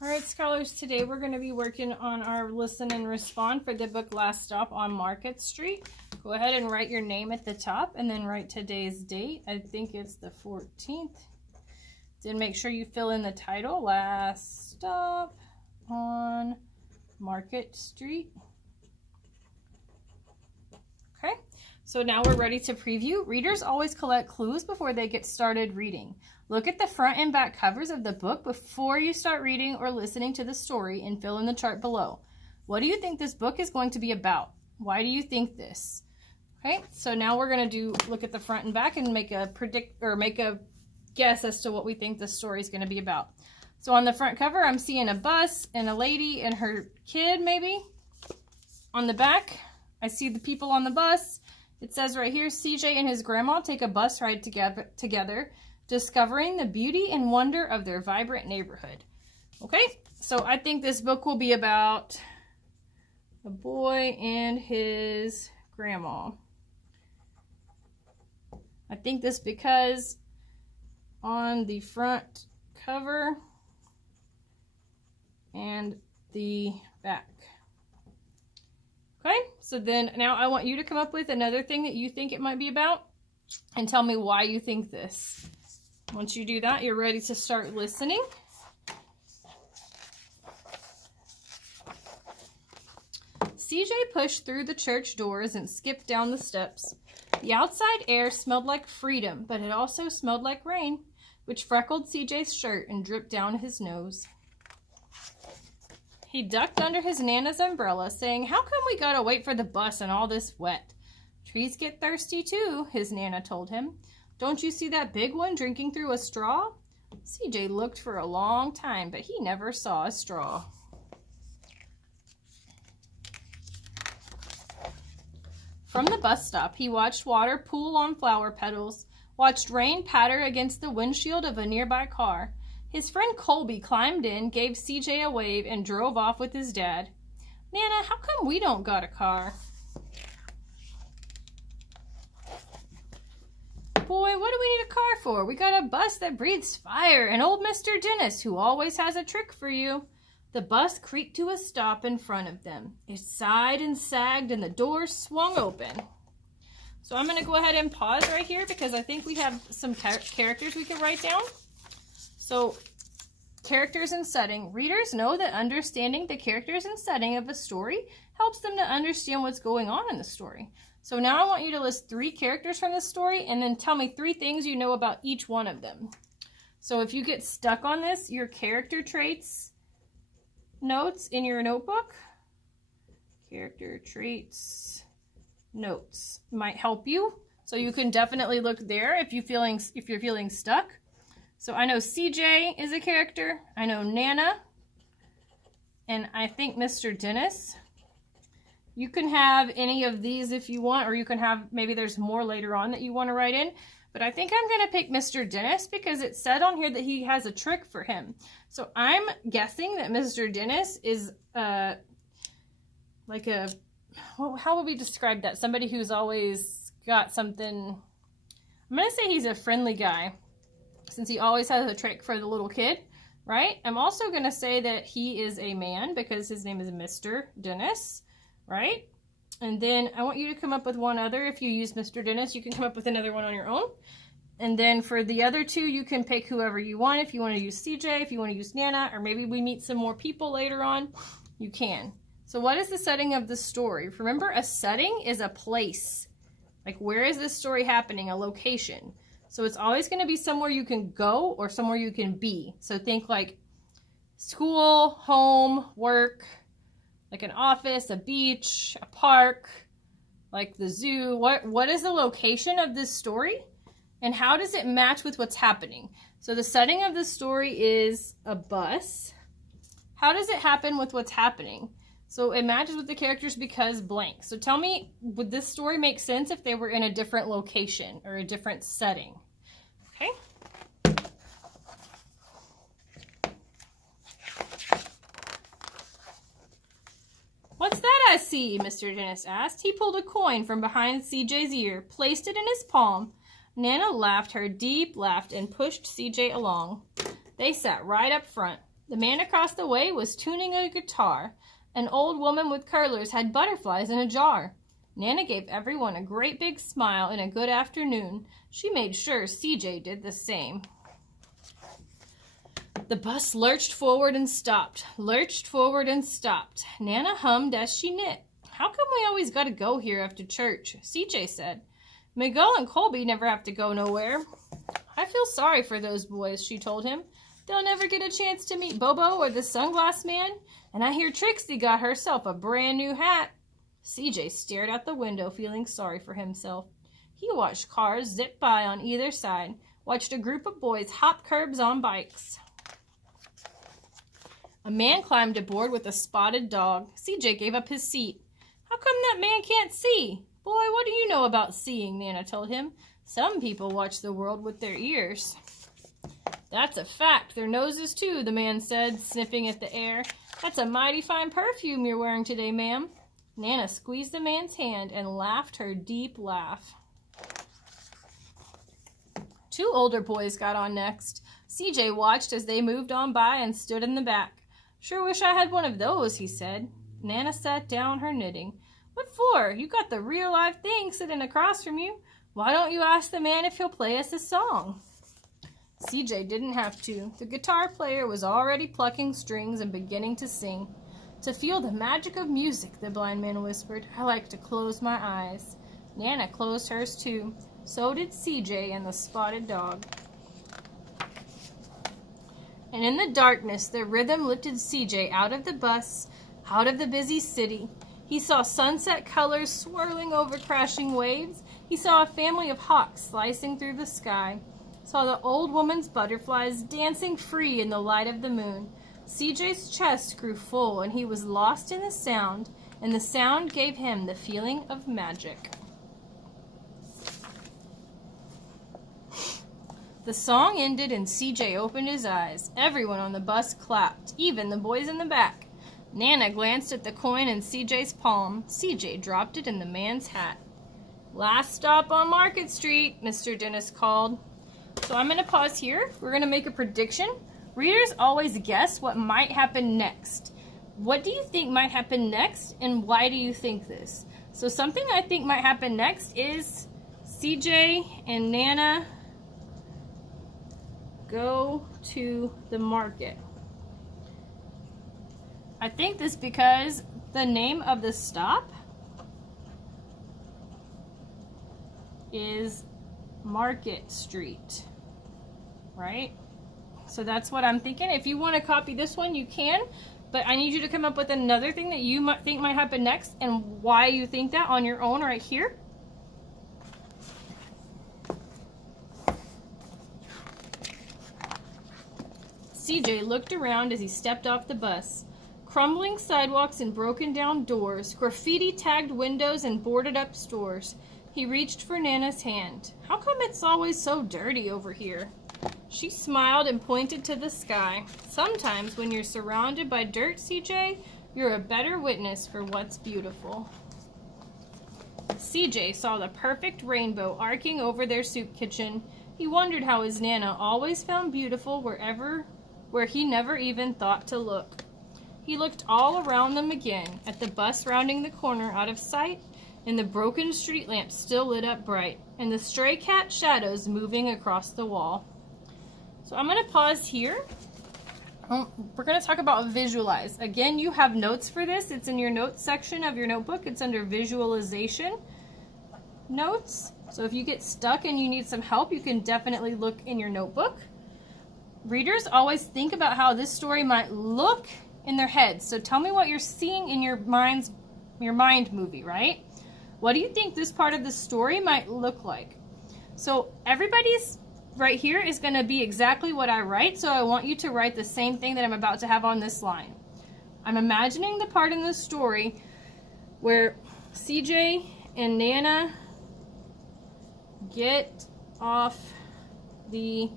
All right, scholars, today we're going to be working on our listen and respond for the book Last Stop on Market Street. Go ahead and write your name at the top and then write today's date. I think it's the 14th. Then make sure you fill in the title, Last Stop on Market Street. Okay, so now we're ready to preview. Readers always collect clues before they get started reading. Look at the front and back covers of the book before you start reading or listening to the story and fill in the chart below. What do you think this book is going to be about? Why do you think this? Okay, so now we're going to look at the front and back and make a guess as to what we think the story is going to be about. So on the front cover, I'm seeing a bus and a lady and her kid, maybe. On the back, I see the people on the bus. It says right here, CJ and his grandma take a bus ride together, discovering the beauty and wonder of their vibrant neighborhood. Okay, so I think this book will be about a boy and his grandma. I think this because on the front cover and the back. Okay, so then now I want you to come up with another thing that you think it might be about and tell me why you think this. Once you do that, you're ready to start listening. CJ pushed through the church doors and skipped down the steps. The outside air smelled like freedom, but it also smelled like rain, which freckled CJ's shirt and dripped down his nose. He ducked under his Nana's umbrella, saying, "How come we gotta wait for the bus and all this wet?" "Trees get thirsty too," his Nana told him. "Don't you see that big one drinking through a straw?" CJ looked for a long time, but he never saw a straw. From the bus stop, he watched water pool on flower petals, watched rain patter against the windshield of a nearby car. His friend Colby climbed in, gave CJ a wave, and drove off with his dad. "Nana, how come we don't got a car?" "Boy, what do we need a car for? We got a bus that breathes fire and old Mr. Dennis, who always has a trick for you." The bus creaked to a stop in front of them. It sighed and sagged, and the doors swung open. So I'm going to go ahead and pause right here because I think we have some characters we can write down. So, characters and setting. Readers know that understanding the characters and setting of a story helps them to understand what's going on in the story. So now I want you to list 3 characters from the story and then tell me 3 things you know about each one of them. So if you get stuck on this, your character traits notes in your notebook, character traits notes might help you. So you can definitely look there if you're feeling stuck. So I know CJ is a character, I know Nana, and I think Mr. Dennis. You can have any of these if you want, or you can have, maybe there's more later on that you want to write in. But I think I'm going to pick Mr. Dennis because it said on here that he has a trick for him. So I'm guessing that Mr. Dennis is like a, how would we describe that? Somebody who's always got something. I'm going to say he's a friendly guy, since he always has a trick for the little kid, right? I'm also going to say that he is a man because his name is Mr. Dennis, right? And then I want you to come up with one other. If you use Mr. Dennis, you can come up with another one on your own. And then for the other 2, you can pick whoever you want. If you want to use CJ, if you want to use Nana, or maybe we meet some more people later on, you can. So what is the setting of the story? Remember, a setting is a place. Like, where is this story happening? A location. So it's always going to be somewhere you can go or somewhere you can be. So think like school, home, work, like an office, a beach, a park, like the zoo. What is the location of this story? And how does it match with what's happening? So the setting of the story is a bus. How does it happen with what's happening? So it matches with the characters because blank. So tell me, would this story make sense if they were in a different location or a different setting? Okay. "What's that I see?" Mr. Dennis asked. He pulled a coin from behind CJ's ear, placed it in his palm. Nana laughed her deep laugh and pushed CJ along. They sat right up front. The man across the way was tuning a guitar. An old woman with curlers had butterflies in a jar. Nana gave everyone a great big smile and a good afternoon. She made sure CJ did the same. The bus lurched forward and stopped, lurched forward and stopped. Nana hummed as she knit. How come we always gotta go here after church? CJ said. Miguel and Colby never have to go nowhere. I feel sorry for those boys, she told him. They'll never get a chance to meet Bobo or the sunglass man. And I hear Trixie got herself a brand new hat. CJ stared out the window, feeling sorry for himself. He watched cars zip by on either side, watched a group of boys hop curbs on bikes. A man climbed aboard with a spotted dog. CJ gave up his seat. How come that man can't see? Boy, what do you know about seeing? Nana told him. Some people watch the world with their ears. That's a fact. Their noses, too, the man said, sniffing at the air. That's a mighty fine perfume you're wearing today, ma'am. Nana squeezed the man's hand and laughed her deep laugh. Two older boys got on next. CJ watched as they moved on by and stood in the back. Sure wish I had one of those, he said. Nana sat down her knitting. What for? You got the real live thing sitting across from you. Why don't you ask the man if he'll play us a song? CJ didn't have to. The guitar player was already plucking strings and beginning to sing. To feel the magic of music, the blind man whispered. I like to close my eyes. Nana closed hers too. So did CJ and the spotted dog. And in the darkness, the rhythm lifted CJ out of the bus, out of the busy city. He saw sunset colors swirling over crashing waves. He saw a family of hawks slicing through the sky. Saw the old woman's butterflies dancing free in the light of the moon. CJ's chest grew full and he was lost in the sound, and the sound gave him the feeling of magic. The song ended and CJ opened his eyes. Everyone on the bus clapped, even the boys in the back. Nana glanced at the coin in CJ's palm. CJ dropped it in the man's hat. Last stop on Market Street, Mr. Dennis called. So I'm going to pause here. We're going to make a prediction. Readers always guess what might happen next. What do you think might happen next, and why do you think this? So something I think might happen next is CJ and Nana go to the market. I think this because the name of the stop is Market Street, right? So that's what I'm thinking. If you want to copy this one, you can, but I need you to come up with another thing that you might think might happen next and why you think that on your own right here. CJ looked around as he stepped off the bus. Crumbling sidewalks and broken down doors, graffiti-tagged windows and boarded-up stores. He reached for Nana's hand. How come it's always so dirty over here? She smiled and pointed to the sky. Sometimes when you're surrounded by dirt, CJ, you're a better witness for what's beautiful. CJ saw the perfect rainbow arcing over their soup kitchen. He wondered how his Nana always found beautiful where he never even thought to look. He looked all around them again, at the bus rounding the corner out of sight, and the broken street lamp still lit up bright, and the stray cat shadows moving across the wall. So I'm going to pause here. We're going to talk about visualize. Again, you have notes for this. It's in your notes section of your notebook. It's under visualization notes. So if you get stuck and you need some help, you can definitely look in your notebook. Readers always think about how this story might look in their heads. So tell me what you're seeing in your mind movie, right? What do you think this part of the story might look like? So everybody's right here is going to be exactly what I write, so I want you to write the same thing that I'm about to have on this line. I'm imagining the part in the story where CJ and Nana get off the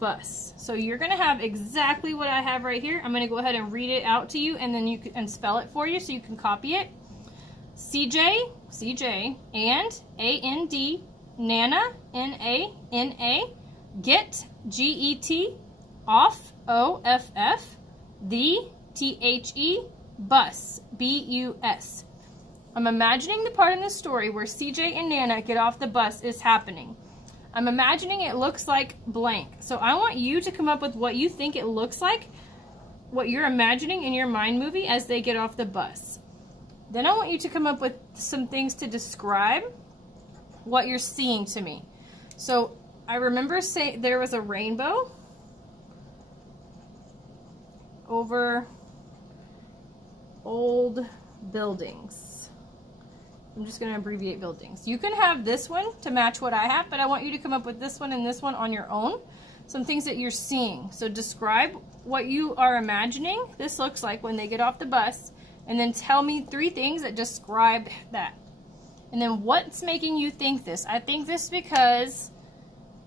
bus. So you're going to have exactly what I have right here. I'm going to go ahead and read it out to you, and then you can spell it for you so you can copy it. CJ, and A-N-D, Nana, N-A-N-A, get, G-E-T, off, O-F-F, The, T-H-E, bus, B-U-S. I'm imagining the part in the story where CJ and Nana get off the bus is happening. I'm imagining it looks like blank. So I want you to come up with what you think it looks like, what you're imagining in your mind movie as they get off the bus. Then I want you to come up with some things to describe what you're seeing to me. So I remember saying there was a rainbow over old buildings. I'm just going to abbreviate buildings. You can have this one to match what I have, but I want you to come up with this one and this one on your own. Some things that you're seeing. So describe what you are imagining this looks like when they get off the bus, and then tell me 3 things that describe that. And then what's making you think this? I think this because,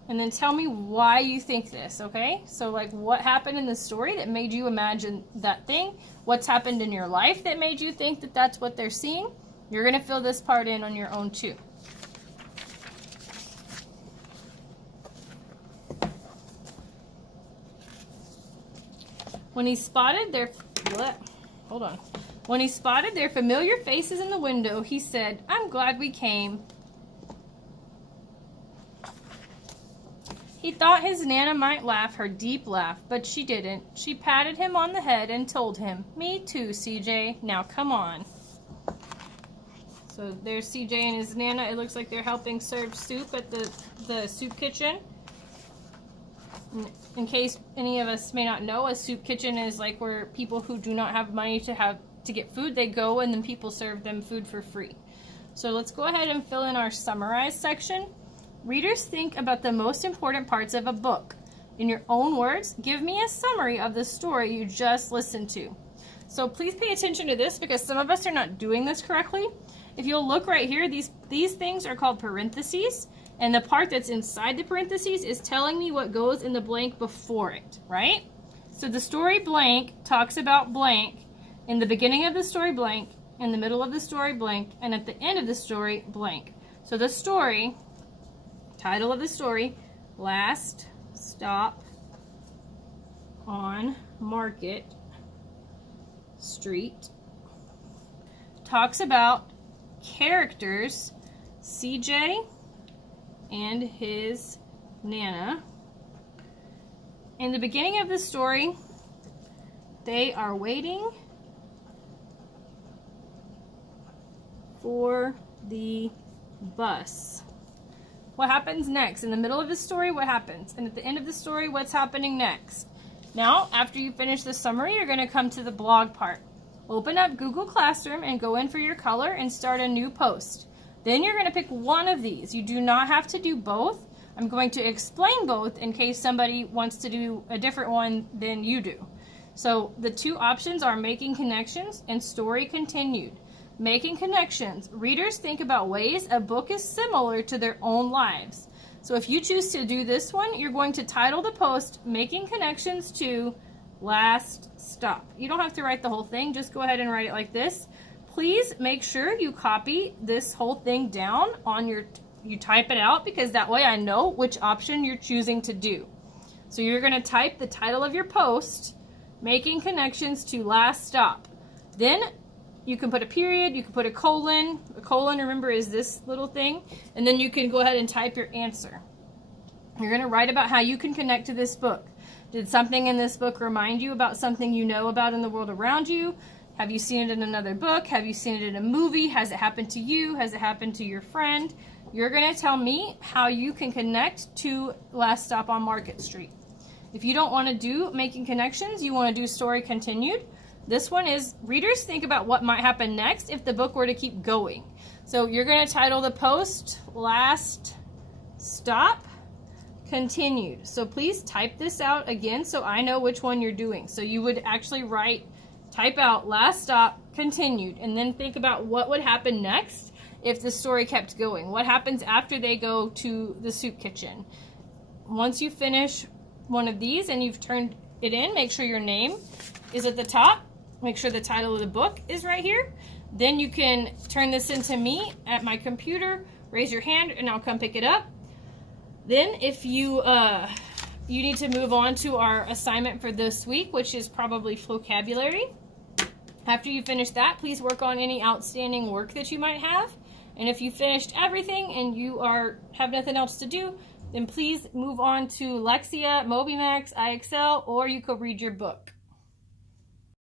and then tell me why you think this, okay? So like what happened in the story that made you imagine that thing? What's happened in your life that made you think that that's what they're seeing? You're going to fill this part in on your own too. When he spotted their When he spotted their familiar faces in the window, he said, "I'm glad we came." He thought his Nana might laugh her deep laugh, but she didn't. She patted him on the head and told him, "Me too, CJ. Now come on." So there's CJ and his Nana. It looks like they're helping serve soup at the soup kitchen. In case any of us may not know, a soup kitchen is like where people who do not have money to get food, they go and then people serve them food for free. So let's go ahead and fill in our summarize section. Readers, think about the most important parts of a book. In your own words, give me a summary of the story you just listened to. So please pay attention to this because some of us are not doing this correctly. If you'll look right here, these things are called parentheses, and the part that's inside the parentheses is telling me what goes in the blank before it, right? So the story blank talks about blank, in the beginning of the story blank, in the middle of the story blank, and at the end of the story blank. So the story, title of the story, Last Stop on Market Street, talks about characters CJ and his Nana. In the beginning of the story, they are waiting for the bus. What happens next? In the middle of the story, what happens? And at the end of the story, what's happening next? Now, after you finish the summary, you're going to come to the blog part. Open up Google Classroom and go in for your color and start a new post. Then you're going to pick one of these. You do not have to do both. I'm going to explain both in case somebody wants to do a different one than you do. So the 2 options are making connections and story continued. Making connections. Readers, think about ways a book is similar to their own lives. So if you choose to do this one, you're going to title the post Making Connections to Last Stop. You don't have to write the whole thing. Just go ahead and write it like this. Please make sure you copy this whole thing down on you type it out, because that way I know which option you're choosing to do. So you're going to type the title of your post, Making Connections to Last Stop. Then you can put a period, you can put a colon. A colon, remember, is this little thing. And then you can go ahead and type your answer. You're going to write about how you can connect to this book. Did something in this book remind you about something you know about in the world around you? Have you seen it in another book? Have you seen it in a movie? Has it happened to you? Has it happened to your friend? You're going to tell me how you can connect to Last Stop on Market Street. If you don't want to do making connections, you want to do story continued. This one is readers, think about what might happen next if the book were to keep going. So you're going to title the post Last Stop Continued. So please type this out again so I know which one you're doing. So you would actually type out Last Stop Continued, and then think about what would happen next if the story kept going. What happens after they go to the soup kitchen? Once you finish one of these and you've turned it in, make sure your name is at the top. Make sure the title of the book is right here. Then you can turn this into me at my computer, raise your hand, and I'll come pick it up. Then if you you need to move on to our assignment for this week, which is probably vocabulary. After you finish that, please work on any outstanding work that you might have. And if you finished everything and you have nothing else to do, then please move on to Lexia, MobyMax, IXL, or you could read your book.